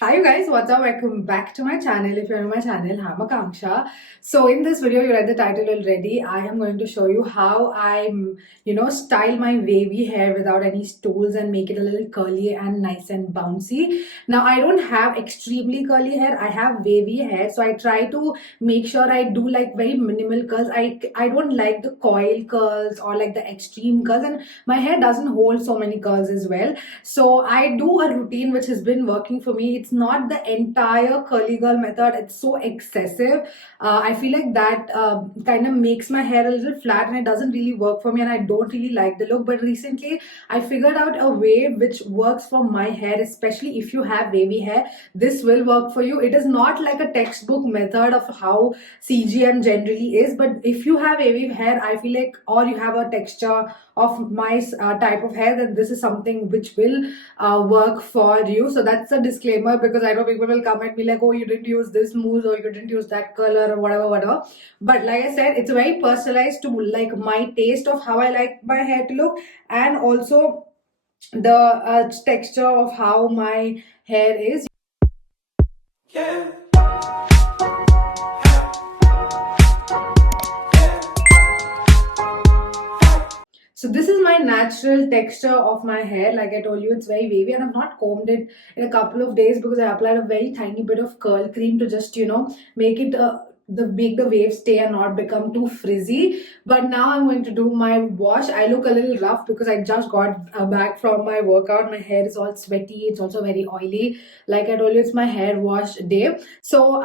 Hi you guys, what's up? Welcome back to my channel. If you're on my channel, I'm Akanksha. So in this video, you read the title already. I am going to show you how style my wavy hair without any stools and make it a little curly and nice and bouncy. Now, I don't have extremely curly hair. I have wavy hair. So I try to make sure I do like very minimal curls. I don't like the coil curls or like the extreme curls, and my hair doesn't hold so many curls as well. So I do a routine which has been working for me. It's not the entire curly girl method. It's so excessive. I feel like that kind of makes my hair a little flat and it doesn't really work for me, and I don't really like the look. But recently I figured out a way which works for my hair, especially if you have wavy hair. This will work for you. It is not like a textbook method of how CGM generally is, but if you have wavy hair, I feel like, or you have a texture of my type of hair, then this is something which will work for you. So that's a disclaimer, because I know people will come at me like, oh, you didn't use this mousse or you didn't use that color or whatever. But like I said, it's very personalized to like my taste of how I like my hair to look, and also the texture of how my hair is. Yeah. So this is my natural texture of my hair. Like I told you, it's very wavy, and I've not combed it in a couple of days because I applied a very tiny bit of curl cream to just, make it make the wave stay and not become too frizzy. But now I'm going to do my wash. I look a little rough because I just got back from my workout. My hair is all sweaty. It's also very oily. Like I told you, it's my hair wash day. So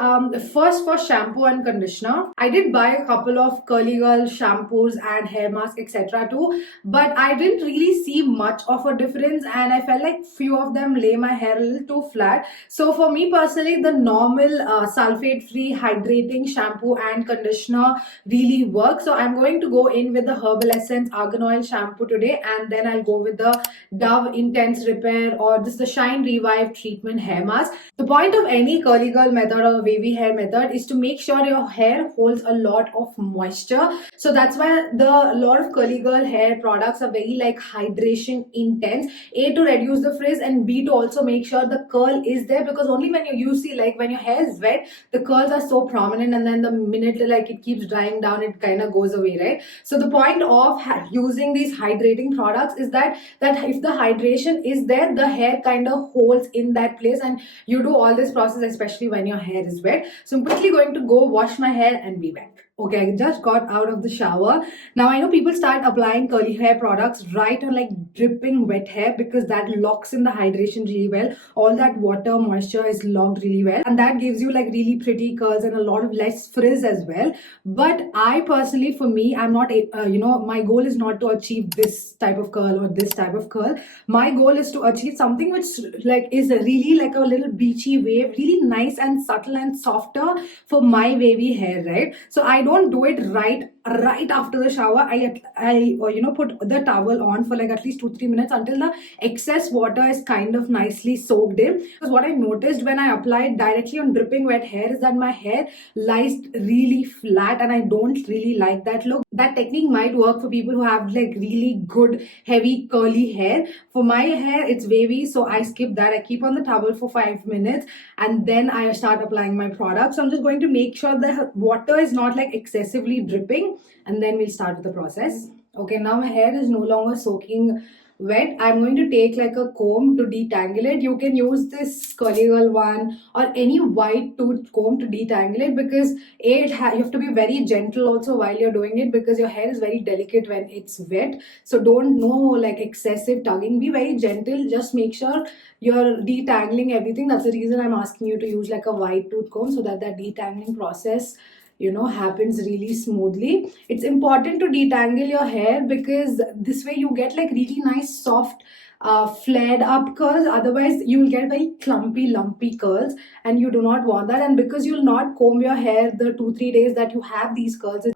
first, for shampoo and conditioner, I did buy a couple of curly girl shampoos and hair masks, etc. too, but I didn't really see much of a difference, and I felt like few of them lay my hair a little too flat. So for me personally, the normal sulfate free hydrating shampoo and conditioner really works. So I'm going to go in with the Herbal Essence Argan Oil shampoo today, and then I'll go with the Dove Intense Repair, or this is the Shine Revive Treatment hair mask. The point of any curly girl method or wavy hair method is to make sure your hair holds a lot of moisture. So that's why a lot of curly girl hair products are very like hydration intense. A, to reduce the frizz, and B, to also make sure the curl is there, because only when you see, like when your hair is wet, the curls are so prominent, and then the minute like it keeps drying down, it kind of goes away, right? So the point of using these hydrating products is that if the hydration is there, the hair kind of holds in that place, and you do all this process especially when your hair is wet. So I'm quickly going to go wash my hair and be back. Okay, I just got out of the shower. Now I know people start applying curly hair products right on like dripping wet hair, because that locks in the hydration really well. All that water moisture is locked really well, and that gives you like really pretty curls and a lot of less frizz as well. But I personally, for me, I'm not my goal is not to achieve this type of curl or this type of curl. My goal is to achieve something which like is really like a little beachy wave, really nice and subtle and softer for my wavy hair, right? So I don't do it right after the shower. I put the towel on for like at least 2-3 minutes until the excess water is kind of nicely soaked in. Because what I noticed when I applied directly on dripping wet hair is that my hair lies really flat, and I don't really like that look. That technique might work for people who have like really good heavy curly hair. For my hair, it's wavy, so I skip that. I keep on the towel for 5 minutes and then I start applying my product. So I'm just going to make sure the water is not like excessively dripping, and then we'll start with the process. Okay, now my hair is no longer soaking wet. I'm going to take like a comb to detangle it. You can use this curly girl one or any white tooth comb to detangle it, because you have to be very gentle also while you're doing it, because your hair is very delicate when it's wet. So don't like excessive tugging. Be very gentle. Just make sure you're detangling everything. That's the reason I'm asking you to use like a white tooth comb, so that detangling process happens really smoothly. It's important to detangle your hair, because this way you get like really nice soft flared up curls. Otherwise you'll get very clumpy lumpy curls, and you do not want that. And because you'll not comb your hair the 2-3 days that you have these curls,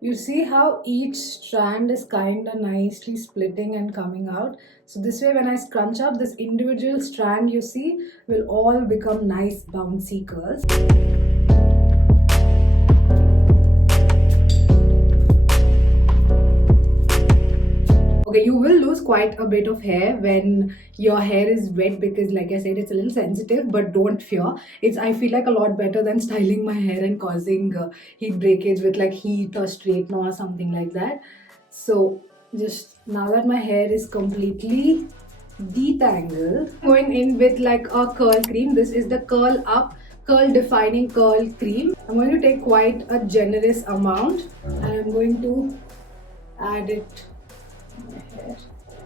you see how each strand is kind of nicely splitting and coming out. So this way, when I scrunch up, this individual strand, you see, will all become nice bouncy curls. Okay, you will lose quite a bit of hair when your hair is wet because, like I said, it's a little sensitive, but don't fear. I feel like a lot better than styling my hair and causing heat breakage with like heat or straightener or something like that. So, just now that my hair is completely detangled, going in with like a curl cream. This is the Curl Up Curl Defining Curl Cream. I'm going to take quite a generous amount and I'm going to add it on my hair.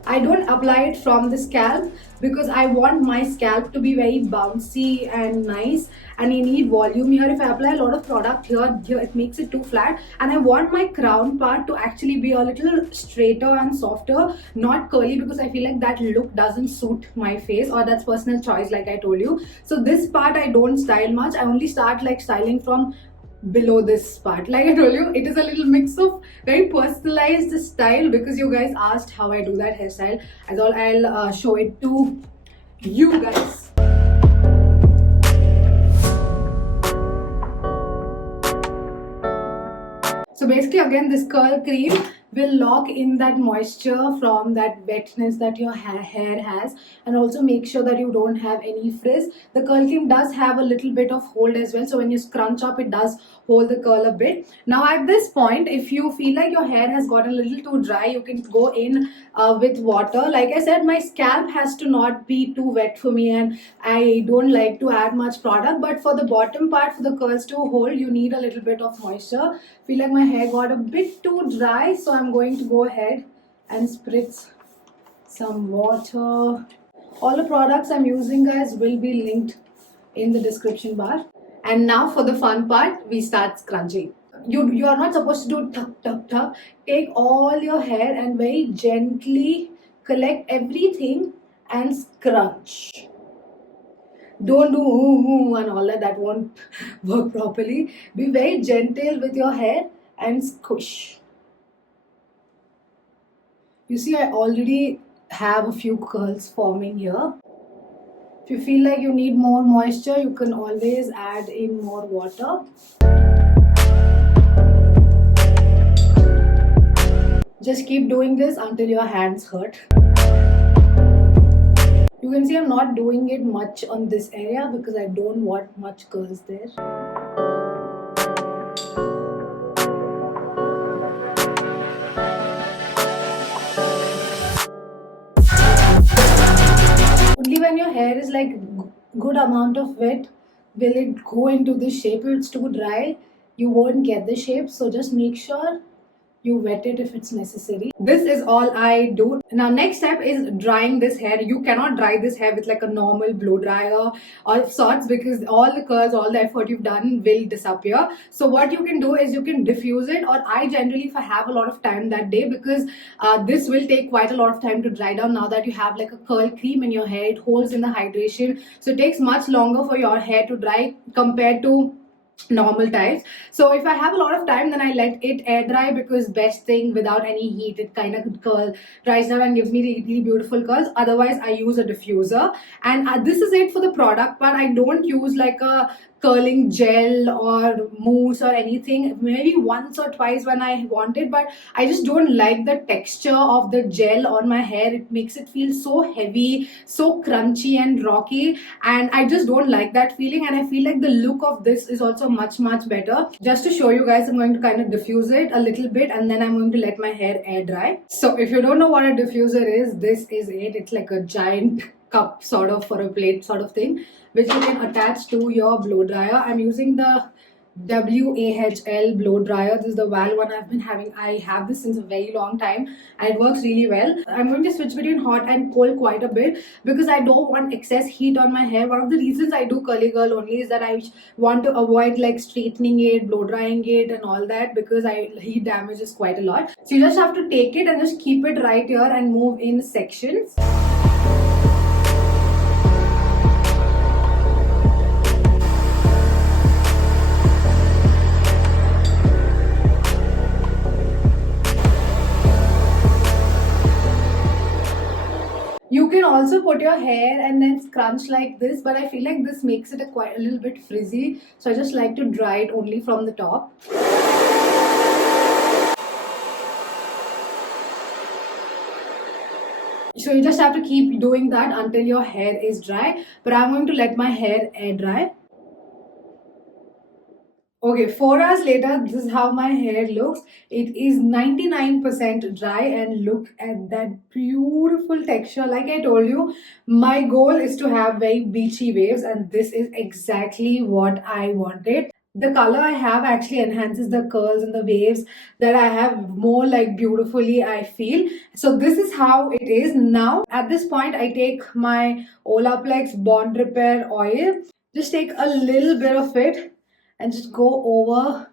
I don't apply it from the scalp because I want my scalp to be very bouncy and nice, and you need volume here. If I apply a lot of product here it makes it too flat, and I want my crown part to actually be a little straighter and softer, not curly, because I feel like that look doesn't suit my face, or that's personal choice like I told you. So this part I don't style much. I only start like styling from below this part. Like I told you, it is a little mix of very personalized style because you guys asked how I do that hairstyle. I thought I'll show it to you guys. So basically, again, this curl cream will lock in that moisture from that wetness that your hair has, and also make sure that you don't have any frizz. The curl cream does have a little bit of hold as well, so when you scrunch up, it does hold the curl a bit. Now at this point, if you feel like your hair has got a little too dry, you can go in with water. Like I said, my scalp has to not be too wet for me, and I don't like to add much product, but for the bottom part, for the curls to hold, you need a little bit of moisture. Feel like my hair got a bit too dry, so I'm going to go ahead and spritz some water. All the products I'm using, guys, will be linked in the description bar. And now for the fun part, we start scrunching. You are not supposed to do tuck tuck tuck. Take all your hair and very gently collect everything and scrunch. Don't do and all that. That won't work properly. Be very gentle with your hair and squish. You see, I already have a few curls forming here. If you feel like you need more moisture, you can always add in more water. Just keep doing this until your hands hurt. You can see I'm not doing it much on this area because I don't want much curls there. Only when your hair is like good amount of wet will it go into this shape. If it's too dry, you won't get the shape. So just make sure you wet it if it's necessary. This is all I do. Now next step is drying this hair. You cannot dry this hair with like a normal blow dryer or sorts because all the curls, all the effort you've done will disappear. So what you can do is you can diffuse it, or I generally, if I have a lot of time that day, because this will take quite a lot of time to dry down. Now that you have like a curl cream in your hair, it holds in the hydration, so it takes much longer for your hair to dry compared to normal types. So if I have a lot of time, then I let it air dry, because best thing, without any heat, it kind of curl dries down and gives me really beautiful curls. Otherwise I use a diffuser, and this is it for the product part. I don't use like a curling gel or mousse or anything. Maybe once or twice when I want it, but I just don't like the texture of the gel on my hair. It makes it feel so heavy, so crunchy and rocky, and I just don't like that feeling. And I feel like the look of this is also much better. Just to show you guys, I'm going to kind of diffuse it a little bit, and then I'm going to let my hair air dry. So if you don't know what a diffuser is, this is it. It's like a giant cup sort of, for a plate sort of thing, which you can attach to your blow dryer. I'm using the WAHL blow dryer. This is the WAHL one I've been having. I have this since a very long time and it works really well. I'm going to switch between hot and cold quite a bit because I don't want excess heat on my hair. One of the reasons I do curly girl only is that I want to avoid like straightening it, blow drying it and all that, because heat damages quite a lot. So you just have to take it and just keep it right here and move in sections. You can also put your hair and then scrunch like this, but I feel like this makes it quite a little bit frizzy. So I just like to dry it only from the top. So you just have to keep doing that until your hair is dry. But I'm going to let my hair air dry. Okay, 4 hours later, this is how my hair looks. It is 99% dry, and look at that beautiful texture. Like I told you, my goal is to have very beachy waves, and this is exactly what I wanted. The color I have actually enhances the curls and the waves that I have more like beautifully, I feel. So this is how it is. Now at this point, I take my Olaplex Bond Repair Oil. Just take a little bit of it and just go over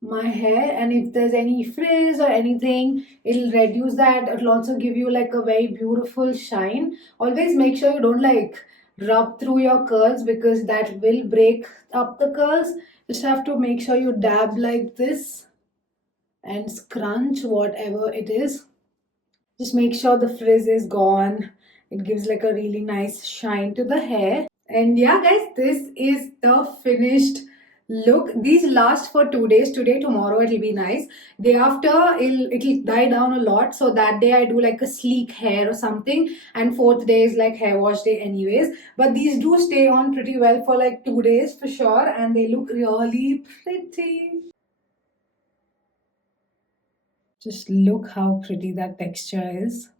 my hair, and if there's any frizz or anything, it'll reduce that. It'll also give you like a very beautiful shine. Always make sure you don't like rub through your curls, because that will break up the curls. Just have to make sure you dab like this and scrunch whatever it is. Just make sure the frizz is gone. It gives like a really nice shine to the hair. And yeah, guys, this is the finished look. These last for 2 days. Today, tomorrow, it'll be nice. Day after, it'll die down a lot. So that day, I do like a sleek hair or something. And fourth day is like hair wash day, anyways. But these do stay on pretty well for like 2 days for sure. And they look really pretty. Just look how pretty that texture is.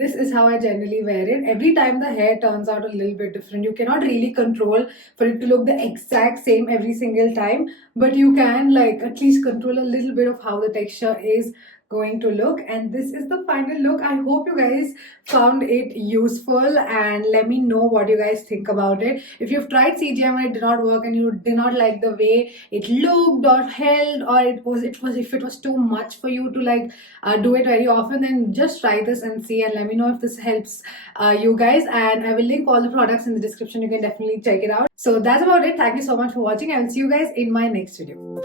This is how I generally wear it. Every time the hair turns out a little bit different. You cannot really control for it to look the exact same every single time, but you can like at least control a little bit of how the texture is going to look. And this is the final look. I hope you guys found it useful, and let me know what you guys think about it. If you've tried CGM and it did not work and you did not like the way it looked or held, or it was if it was too much for you to like do it very often, then just try this and see, and let me know if this helps you guys. And I will link all the products in the description. You can definitely check it out. So that's about it. Thank you so much for watching. I will see you guys in my next video.